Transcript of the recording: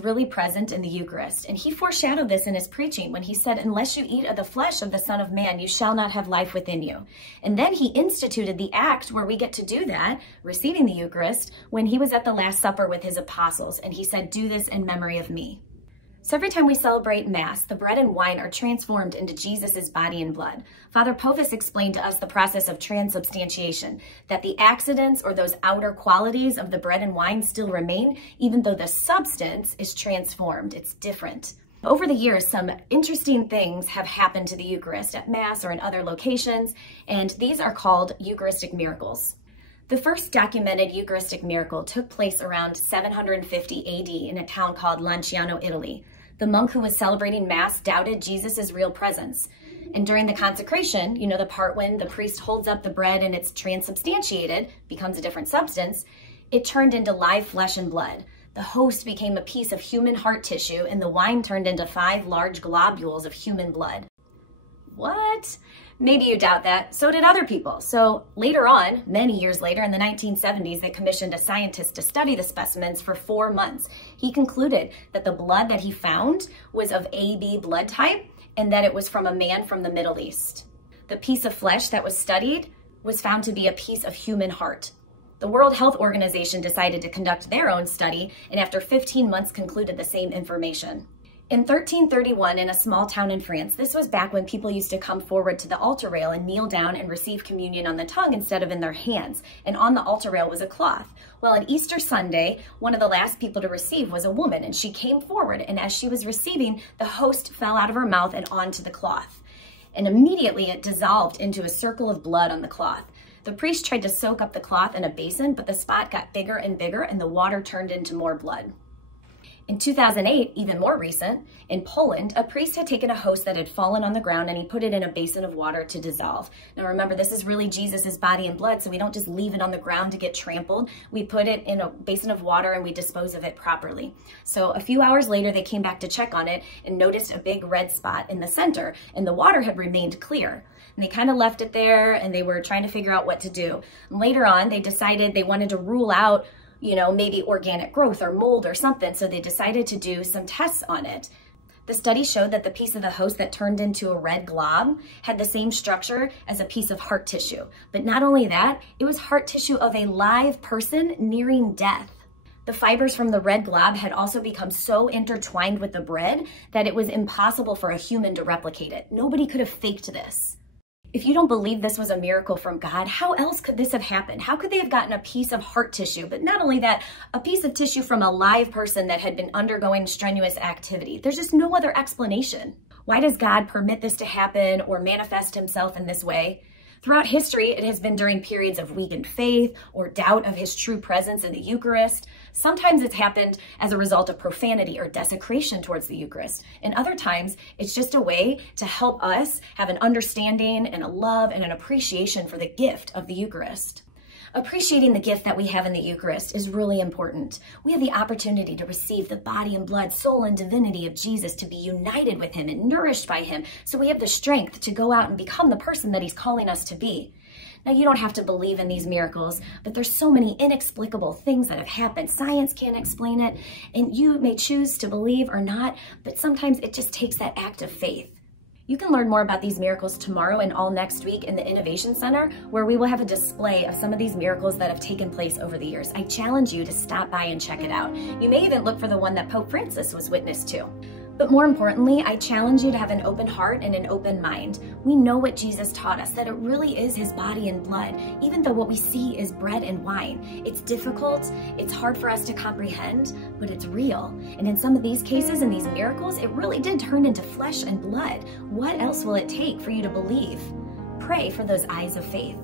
is really present in the Eucharist, and he foreshadowed this in his preaching when he said, "Unless you eat of the flesh of the Son of Man, you shall not have life within you." And then he instituted the act where we get to do that, receiving the Eucharist, when he was at the Last Supper with his apostles, and he said, "Do this in memory of me." So every time we celebrate Mass, the bread and wine are transformed into Jesus's body and blood. Father Povis explained to us the process of transubstantiation, that the accidents or those outer qualities of the bread and wine still remain, even though the substance is transformed. It's different. Over the years, some interesting things have happened to the Eucharist at Mass or in other locations, and these are called Eucharistic miracles. The first documented Eucharistic miracle took place around 750 AD in a town called Lanciano, Italy. The monk who was celebrating Mass doubted Jesus' real presence. And during the consecration, you know, the part when the priest holds up the bread and it's transubstantiated, becomes a different substance, it turned into live flesh and blood. The host became a piece of human heart tissue, and the wine turned into 5 large globules of human blood. What? Maybe you doubt that. So did other people. So later on, many years later, in the 1970s, they commissioned a scientist to study the specimens for 4 months. He concluded that the blood that he found was of AB blood type and that it was from a man from the Middle East. The piece of flesh that was studied was found to be a piece of human heart. The World Health Organization decided to conduct their own study, and after 15 months concluded the same information. In 1331, in a small town in France, this was back when people used to come forward to the altar rail and kneel down and receive communion on the tongue instead of in their hands. And on the altar rail was a cloth. Well, on Easter Sunday, one of the last people to receive was a woman, and she came forward, and as she was receiving, the host fell out of her mouth and onto the cloth. And immediately it dissolved into a circle of blood on the cloth. The priest tried to soak up the cloth in a basin, but the spot got bigger and bigger, and the water turned into more blood. In 2008, even more recent, in Poland, a priest had taken a host that had fallen on the ground and he put it in a basin of water to dissolve. Now remember, this is really Jesus's body and blood, so we don't just leave it on the ground to get trampled. We put it in a basin of water and we dispose of it properly. So a few hours later, they came back to check on it and noticed a big red spot in the center, and the water had remained clear. And they kind of left it there and they were trying to figure out what to do. And later on, they decided they wanted to rule out, you know, maybe organic growth or mold or something. So they decided to do some tests on it. The study showed that the piece of the host that turned into a red glob had the same structure as a piece of heart tissue. But not only that, it was heart tissue of a live person nearing death. The fibers from the red glob had also become so intertwined with the bread that it was impossible for a human to replicate it. Nobody could have faked this. If you don't believe this was a miracle from God, how else could this have happened? How could they have gotten a piece of heart tissue? But not only that, a piece of tissue from a live person that had been undergoing strenuous activity. There's just no other explanation. Why does God permit this to happen or manifest himself in this way? Throughout history, it has been during periods of weakened faith or doubt of his true presence in the Eucharist. Sometimes it's happened as a result of profanity or desecration towards the Eucharist. And other times, it's just a way to help us have an understanding and a love and an appreciation for the gift of the Eucharist. Appreciating the gift that we have in the Eucharist is really important. We have the opportunity to receive the body and blood, soul and divinity of Jesus, to be united with him and nourished by him, so we have the strength to go out and become the person that he's calling us to be. Now, you don't have to believe in these miracles, but there's so many inexplicable things that have happened. Science can't explain it, and you may choose to believe or not, but sometimes it just takes that act of faith. You can learn more about these miracles tomorrow and all next week in the Innovation Center, where we will have a display of some of these miracles that have taken place over the years. I challenge you to stop by and check it out. You may even look for the one that Pope Francis was witness to. But more importantly, I challenge you to have an open heart and an open mind. We know what Jesus taught us, that it really is his body and blood, even though what we see is bread and wine. It's difficult, it's hard for us to comprehend, but it's real. And in some of these cases and these miracles, it really did turn into flesh and blood. What else will it take for you to believe? Pray for those eyes of faith.